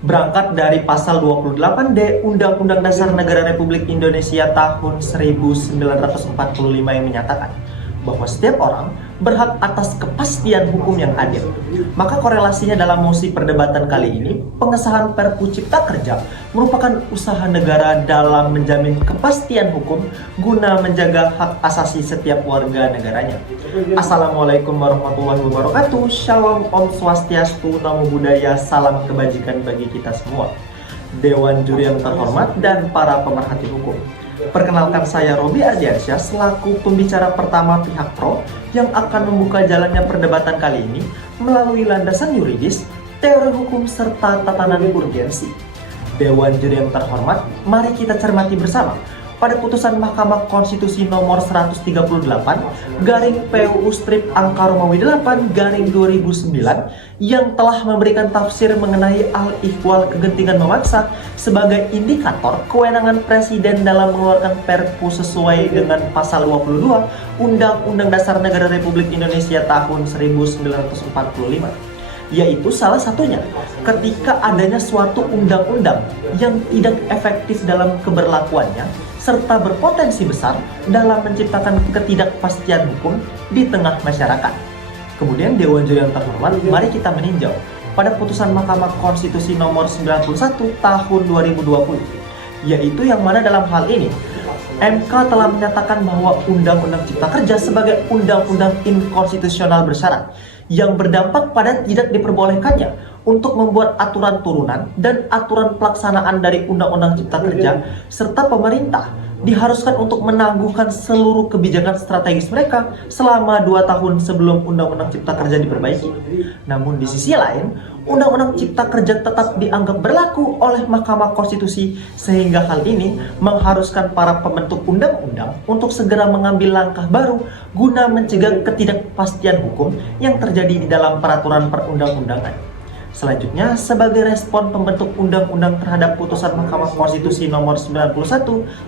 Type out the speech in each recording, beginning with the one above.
Berangkat dari pasal 28D Undang-Undang Dasar Negara Republik Indonesia tahun 1945 yang menyatakan bahwa setiap orang berhak atas kepastian hukum yang adil. Maka korelasinya dalam mosi perdebatan kali ini, pengesahan Perpu Cipta Kerja merupakan usaha negara dalam menjamin kepastian hukum guna menjaga hak asasi setiap warga negaranya. Assalamualaikum warahmatullahi wabarakatuh. Shalom, Om Swastiastu, Namo Buddhaya, salam kebajikan bagi kita semua. Dewan juri yang terhormat dan para pemerhati hukum. Perkenalkan, saya Robi Ardiansyah selaku pembicara pertama pihak pro yang akan membuka jalannya perdebatan kali ini melalui landasan yuridis, teori hukum, serta tatanan urgensi. Dewan juri yang terhormat, mari kita cermati bersama pada putusan Mahkamah Konstitusi nomor 138 garing PUU strip angka Romawi 8 garing 2009 yang telah memberikan tafsir mengenai al-ihwal kegentingan memaksa sebagai indikator kewenangan Presiden dalam mengeluarkan Perpu sesuai dengan pasal 22 Undang-Undang Dasar Negara Republik Indonesia tahun 1945. Yaitu salah satunya ketika adanya suatu undang-undang yang tidak efektif dalam keberlakuannya serta berpotensi besar dalam menciptakan ketidakpastian hukum di tengah masyarakat. Kemudian Dewan Juri yang terhormat, mari kita meninjau pada putusan Mahkamah Konstitusi nomor 91 tahun 2020, yaitu yang mana dalam hal ini MK telah menyatakan bahwa Undang-Undang Cipta Kerja sebagai undang-undang inkonstitusional bersyarat yang berdampak pada tidak diperbolehkannya untuk membuat aturan turunan dan aturan pelaksanaan dari Undang-Undang Cipta Kerja, serta pemerintah diharuskan untuk menangguhkan seluruh kebijakan strategis mereka selama 2 tahun sebelum Undang-Undang Cipta Kerja diperbaiki. Namun di sisi lain, Undang-Undang Cipta Kerja tetap dianggap berlaku oleh Mahkamah Konstitusi, sehingga hal ini mengharuskan para pembentuk undang-undang untuk segera mengambil langkah baru guna mencegah ketidakpastian hukum yang terjadi di dalam peraturan perundang-undangan. Selanjutnya, sebagai respon pembentuk undang-undang terhadap putusan Mahkamah Konstitusi nomor 91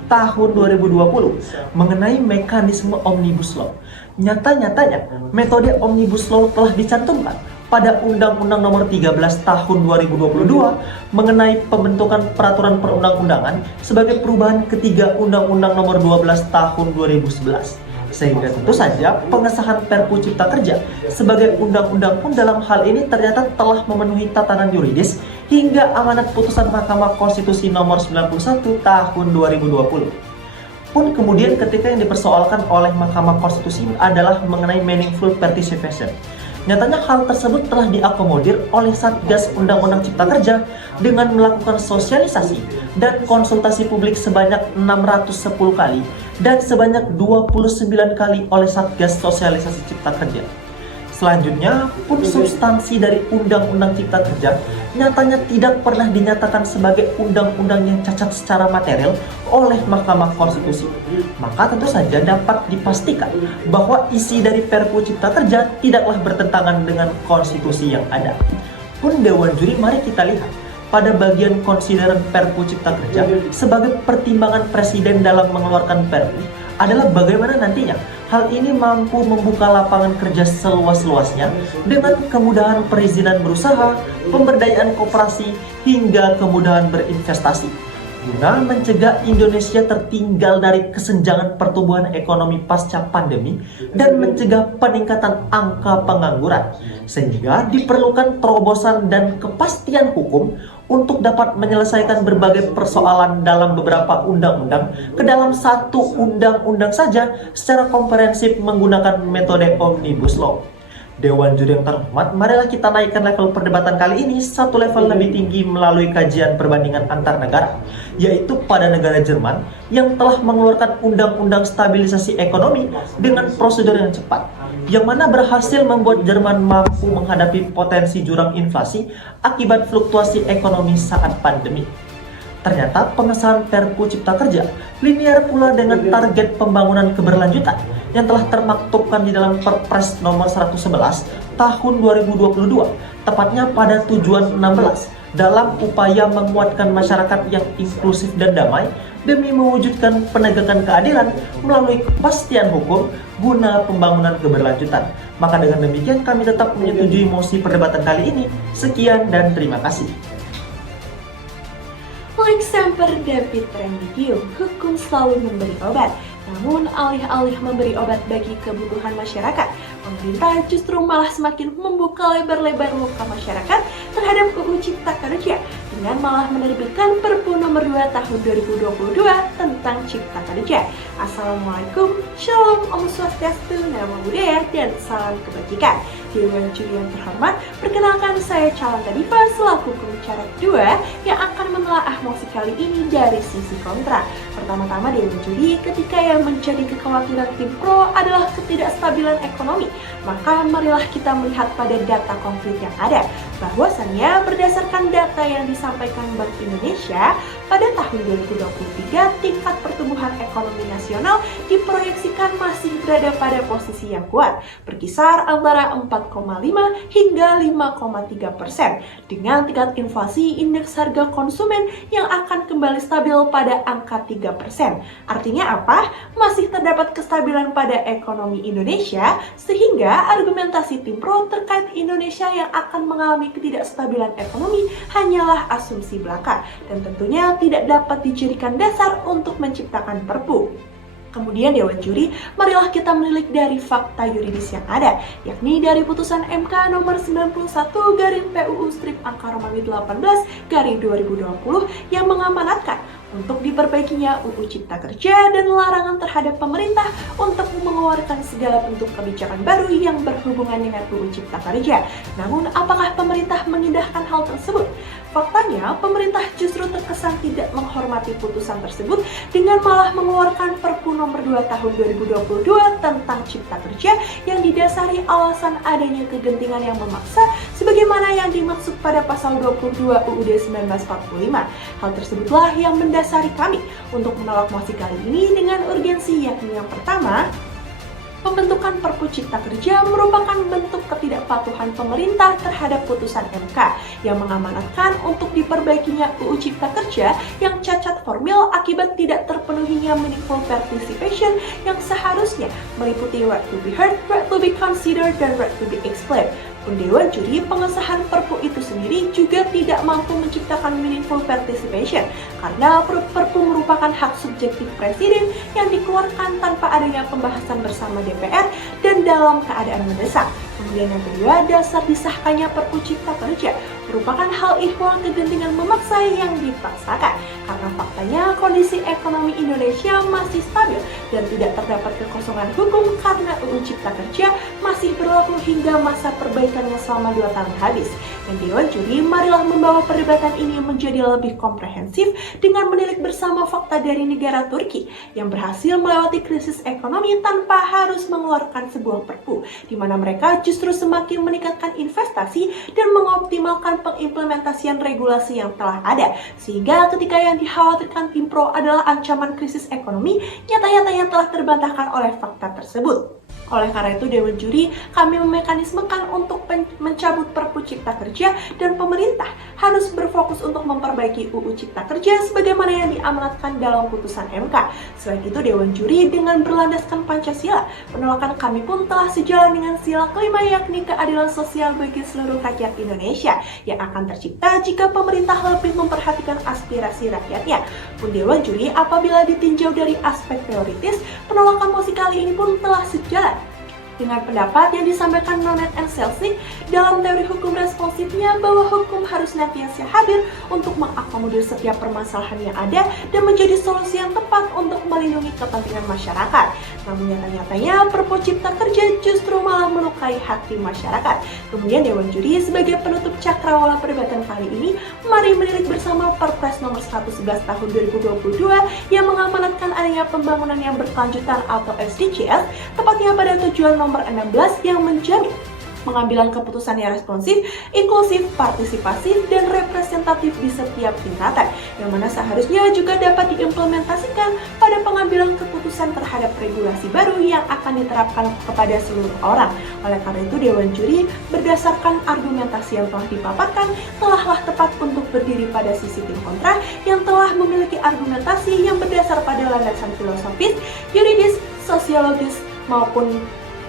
tahun 2020 mengenai mekanisme Omnibus Law. Nyata-nyatanya, metode Omnibus Law telah dicantumkan pada Undang-Undang nomor 13 tahun 2022 mengenai pembentukan peraturan perundang-undangan sebagai perubahan ketiga Undang-Undang nomor 12 tahun 2011. Sehingga tentu saja pengesahan Perpu Cipta Kerja sebagai undang-undang pun dalam hal ini ternyata telah memenuhi tatanan yuridis hingga amanat putusan Mahkamah Konstitusi nomor 91 tahun 2020. Pun kemudian ketika yang dipersoalkan oleh Mahkamah Konstitusi adalah mengenai meaningful participation. Nyatanya hal tersebut telah diakomodir oleh Satgas Undang-Undang Cipta Kerja dengan melakukan sosialisasi dan konsultasi publik sebanyak 610 kali dan sebanyak 29 kali oleh Satgas Sosialisasi Cipta Kerja. Selanjutnya, pun substansi dari Undang-Undang Cipta Kerja nyatanya tidak pernah dinyatakan sebagai undang-undang yang cacat secara material oleh Mahkamah Konstitusi. Maka tentu saja dapat dipastikan bahwa isi dari Perpu Cipta Kerja tidaklah bertentangan dengan konstitusi yang ada. Pun Dewan Juri, mari kita lihat pada bagian konsideran Perpu Cipta Kerja sebagai pertimbangan Presiden dalam mengeluarkan Perpu adalah bagaimana nantinya hal ini mampu membuka lapangan kerja seluas-luasnya dengan kemudahan perizinan berusaha, pemberdayaan koperasi, hingga kemudahan berinvestasi, guna mencegah Indonesia tertinggal dari kesenjangan pertumbuhan ekonomi pasca pandemi dan mencegah peningkatan angka pengangguran, sehingga diperlukan terobosan dan kepastian hukum untuk dapat menyelesaikan berbagai persoalan dalam beberapa undang-undang ke dalam satu undang-undang saja secara komprehensif menggunakan metode Omnibus Law. Dewan Juri yang terhormat, marilah kita naikkan level perdebatan kali ini satu level lebih tinggi melalui kajian perbandingan antar negara, yaitu pada negara Jerman yang telah mengeluarkan Undang-Undang Stabilisasi Ekonomi dengan prosedur yang cepat, yang mana berhasil membuat Jerman mampu menghadapi potensi jurang inflasi akibat fluktuasi ekonomi saat pandemi. Ternyata pengesahan Perpu Cipta Kerja linear pula dengan target pembangunan keberlanjutan yang telah termaktubkan di dalam Perpres nomor 111 tahun 2022, tepatnya pada tujuan 16 dalam upaya menguatkan masyarakat yang inklusif dan damai demi mewujudkan penegakan keadilan melalui kepastian hukum guna pembangunan keberlanjutan. Maka dengan demikian kami tetap menyetujui mosi perdebatan kali ini. Sekian dan terima kasih. Like semper David Remedium, hukum selalu memberi obat. Namun alih-alih memberi obat bagi kebutuhan masyarakat, pemerintah justru malah semakin membuka lebar-lebar luka masyarakat terhadap UU Cipta Kerja dengan malah menerbitkan Perpu nomor 2 tahun 2022 tentang Cipta Kerja. Assalamualaikum, Shalom, Om Swastiastu, Namo Buddhaya, dan salam kebajikan. Dewan juri yang terhormat, perkenalkan saya Calanta Diva selaku pembicara kedua yang akan menelaah mosi kali ini dari sisi kontra. Pertama-tama Dewan juri, ketika yang menjadi kekhawatiran tim pro adalah ketidakstabilan ekonomi, maka marilah kita melihat pada data konkret yang ada. Bahwasannya berdasarkan data yang disampaikan Bank Indonesia, pada tahun 2023 tingkat pertumbuhan ekonomi nasional diproyeksikan masih berada pada posisi yang kuat, berkisar antara 4,5 hingga 5,3% dengan tingkat inflasi indeks harga konsumen yang akan kembali stabil pada angka 3%. Artinya apa? Masih terdapat kestabilan pada ekonomi Indonesia, sehingga argumentasi tim pro terkait Indonesia yang akan mengalami ketidakstabilan ekonomi hanyalah asumsi belaka dan tentunya tidak dapat dijadikan dasar untuk menciptakan Perpu. Kemudian Dewan Juri, marilah kita menilik dari fakta yuridis yang ada, yakni dari putusan MK nomor 91/PUU/18/2020 yang mengamanatkan untuk diperbaikinya UU Cipta Kerja dan larangan terhadap pemerintah untuk mengeluarkan segala bentuk kebijakan baru yang berhubungan dengan UU Cipta Kerja. Namun, apakah pemerintah mengindahkan hal tersebut? Faktanya, pemerintah justru terkesan tidak menghormati putusan tersebut dengan malah mengeluarkan Perpu nomor 2 tahun 2022 tentang Cipta Kerja yang didasari alasan adanya kegentingan yang memaksa sebagaimana yang dimaksud pada pasal 22 UUD 1945. Hal tersebutlah yang mendasari kami untuk menolak mosi kali ini dengan urgensi, yakni yang pertama, pembentukan Perpu Cipta Kerja merupakan bentuk ketidakpatuhan pemerintah terhadap putusan MK yang mengamanatkan untuk diperbaikinya UU Cipta Kerja yang cacat formil akibat tidak terpenuhinya meaningful participation yang seharusnya meliputi right to be heard, right to be considered, dan right to be explained. Dewan Juri, pengesahan Perpu itu sendiri juga tidak mampu menciptakan meaningful participation karena Perpu merupakan hak subjektif Presiden yang dikeluarkan tanpa adanya pembahasan bersama DPR dan dalam keadaan mendesak. Kemudian yang kedua, dasar disahkannya Perpu Cipta Kerja merupakan hal ihwal kegentingan memaksa yang dipaksakan karena faktanya kondisi ekonomi Indonesia masih stabil dan tidak terdapat kekosongan hukum karena UU Cipta Kerja masih berlaku hingga masa perbaikannya selama 2 tahun habis. Dan Dewan Juri, marilah membawa perdebatan ini menjadi lebih komprehensif dengan menilik bersama fakta dari negara Turki yang berhasil melewati krisis ekonomi tanpa harus mengeluarkan sebuah Perpu, di mana mereka justru semakin meningkatkan investasi dan mengoptimalkan pengimplementasian regulasi yang telah ada, sehingga ketika yang dikhawatirkan tim pro adalah ancaman krisis ekonomi, nyata-nyatanya telah terbantahkan oleh fakta tersebut. Oleh karena itu, Dewan Juri, kami memekanismekan untuk mencabut Perpu Cipta Kerja dan pemerintah harus berfokus untuk memperbaiki UU Cipta Kerja sebagaimana yang diamanatkan dalam putusan MK. Selain itu, Dewan Juri, dengan berlandaskan Pancasila, penolakan kami pun telah sejalan dengan sila kelima, yakni keadilan sosial bagi seluruh rakyat Indonesia yang akan tercipta jika pemerintah lebih memperhatikan aspirasi rakyatnya. Dewan Juri, apabila ditinjau dari aspek teoritis, penolakan mosi kali ini pun telah sejalan dengan pendapat yang disampaikan Nonet and Selsik dalam teori hukum responsifnya bahwa hukum harus senantiasa hadir untuk mengakomodir setiap permasalahan yang ada dan menjadi solusi yang tepat untuk melindungi kepentingan masyarakat. Namun nyata-nyatanya Perpu Cipta Kerja justru malah melukai hati masyarakat. Kemudian Dewan Juri, sebagai penutup cakrawala perdebatan kali ini, mari menilik bersama Perpres nomor 111 tahun 2022 yang mengamanatkan adanya pembangunan yang berkelanjutan atau SDGs, tepatnya pada tujuan nomor 16 yang menjamin pengambilan keputusan yang responsif, inklusif, partisipasif, dan representatif di setiap tingkatan, yang mana seharusnya juga dapat diimplementasikan pada pengambilan keputusan terhadap regulasi baru yang akan diterapkan kepada seluruh orang. Oleh karena itu, Dewan Juri, berdasarkan argumentasi yang telah dipaparkan, telahlah tepat untuk berdiri pada sisi tim kontra yang telah memiliki argumentasi yang berdasar pada landasan filosofis, yuridis, sosiologis, maupun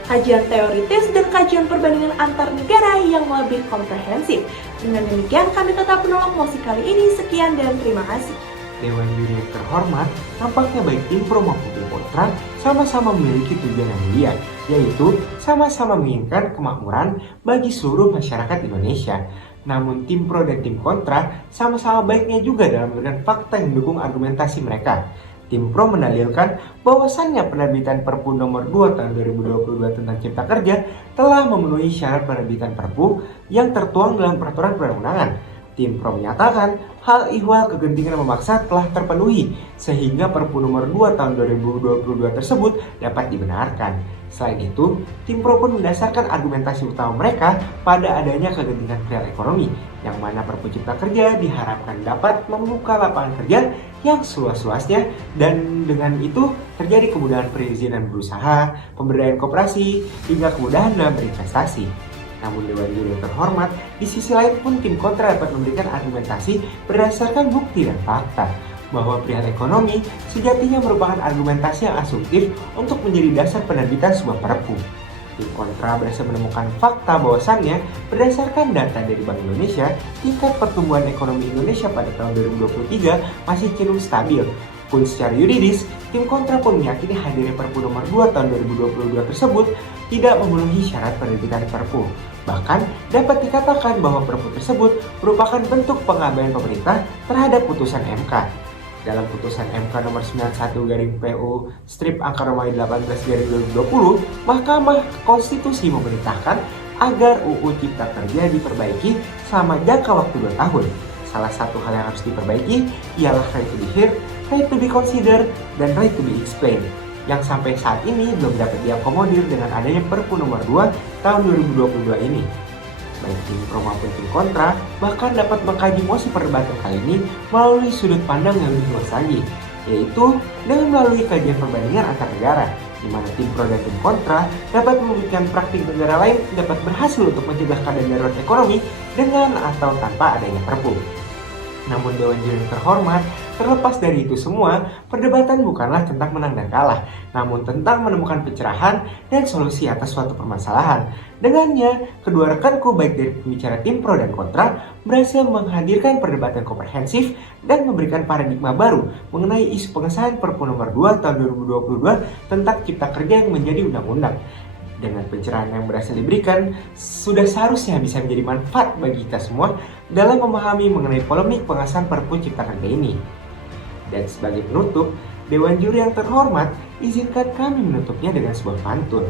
kajian teoritis, dan kajian perbandingan antar negara yang lebih komprehensif. Dengan demikian, kami tetap menolak mosi kali ini. Sekian dan terima kasih. Dewan Juri yang terhormat, nampaknya baik tim pro maupun tim kontra sama-sama memiliki tujuan yang mulia, yaitu sama-sama menginginkan kemakmuran bagi seluruh masyarakat Indonesia. Namun tim pro dan tim kontra sama-sama baiknya juga dalam memberikan fakta yang mendukung argumentasi mereka. Tim pro mendalilkan bahwasannya penerbitan Perpu nomor 2 tahun 2022 tentang Cipta Kerja telah memenuhi syarat penerbitan Perpu yang tertuang dalam peraturan perundang-undangan. Tim pro menyatakan hal ihwal kegentingan memaksa telah terpenuhi sehingga Perpu nomor 2 tahun 2022 tersebut dapat dibenarkan. Selain itu, tim pro pun mendasarkan argumentasi utama mereka pada adanya kegentingan real ekonomi, yang mana Perpu Cipta Kerja diharapkan dapat membuka lapangan kerja yang seluas-luasnya dan dengan itu terjadi kemudahan perizinan berusaha, pemberdayaan koperasi, hingga kemudahan dalam berinvestasi. Namun Dewan Juri yang terhormat, di sisi lain pun tim kontra dapat memberikan argumentasi berdasarkan bukti dan fakta bahwa perihal ekonomi sejatinya merupakan argumentasi yang asumtif untuk menjadi dasar penerbitan sebuah perpu. Tim kontra berhasil menemukan fakta bahwasannya berdasarkan data dari Bank Indonesia, tingkat pertumbuhan ekonomi Indonesia pada tahun 2023 masih cenderung stabil. Pun secara yuridis, tim kontra pun meyakini hadirnya Perpu nomor 2 tahun 2022 tersebut tidak memenuhi syarat penerbitan Perpu. Bahkan dapat dikatakan bahwa Perpu tersebut merupakan bentuk pengabaian pemerintah terhadap putusan MK. Dalam putusan MK nomor 91/PU strip angka Romawi 18/2020, Mahkamah Konstitusi memerintahkan agar UU Cipta Kerja diperbaiki selama jangka waktu 2 tahun. Salah satu hal yang harus diperbaiki ialah right to be heard, right to be considered, dan right to be explained, yang sampai saat ini belum dapat diakomodir dengan adanya Perpu nomor 2 tahun 2022 ini. Baik tim pro maupun tim kontra bahkan dapat mengkaji mosi perdebatan kali ini melalui sudut pandang yang lebih luas lagi, yaitu dengan melalui kajian perbandingan antar negara, di mana tim pro dan tim kontra dapat membuktikan praktik negara lain dapat berhasil untuk mencegah keadaan darurat ekonomi dengan atau tanpa adanya Perpu. Namun Dewan Juri yang terhormat, terlepas dari itu semua, perdebatan bukanlah tentang menang dan kalah, namun tentang menemukan pencerahan dan solusi atas suatu permasalahan. Dengannya, kedua rekanku baik dari pembicara tim pro dan kontra berhasil menghadirkan perdebatan komprehensif dan memberikan paradigma baru mengenai isu pengesahan Perpu nomor 2 tahun 2022 tentang Cipta Kerja yang menjadi undang-undang. Dengan pencerahan yang berhasil diberikan, sudah seharusnya bisa menjadi manfaat bagi kita semua dalam memahami mengenai polemik pengesahan Perpu Cipta Kerja ini. Dan sebagai penutup, Dewan Juri yang terhormat, izinkan kami menutupnya dengan sebuah pantun.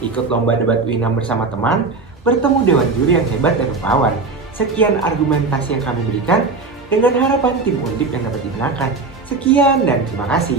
Ikut lomba debat UINAM bersama teman, bertemu Dewan Juri yang hebat dan rupawan. Sekian argumentasi yang kami berikan, dengan harapan tim Undip yang dapat dimenangkan. Sekian dan terima kasih.